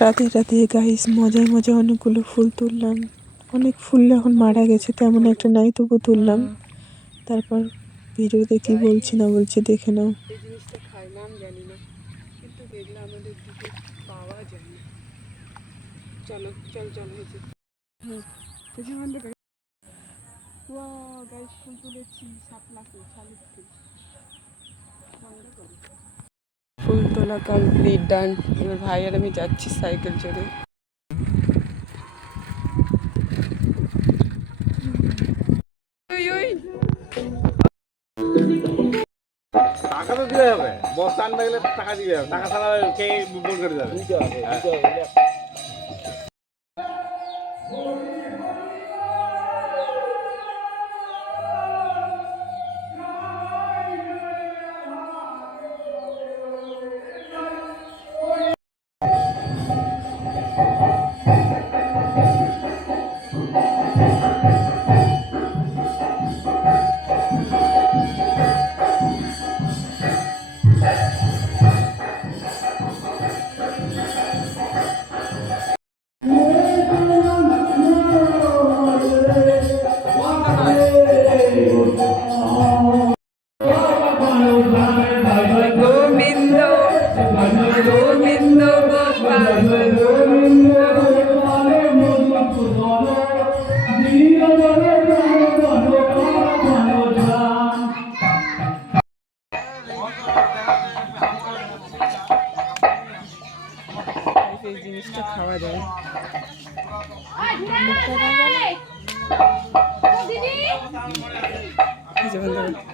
রাতে রাতে গাইস মজায় মজায় অনেকগুলো ফুল তুললাম। অনেক ফুল এখন মারা গেছে, তেমন একটা নাই, তবু তুললাম। তারপর ভিডিওতে কি বলছি না বলছি দেখে নাও। এই জিনিসটা খাই নাম জানি না, কিন্তু দেখলে আমাদের দিকে পাওয়া যায় না। চলো চল চল হয়েছে। গাইস ফুল তুলেছি, শাপলা ফুল, শালিক ফুল। ফুল তোলা কমপ্লিট, ডান। এবার ভাই আর আমি যাচ্ছি সাইকেল চড়ে। টাকা তো দিতে হবে, বস্তা আনতে গেলে টাকা দিতে হবে, টাকা ছাড়া কে বুক করে যাবে। এই জিনিসটা খাওয়া যায়। এই যে বন্ধুরা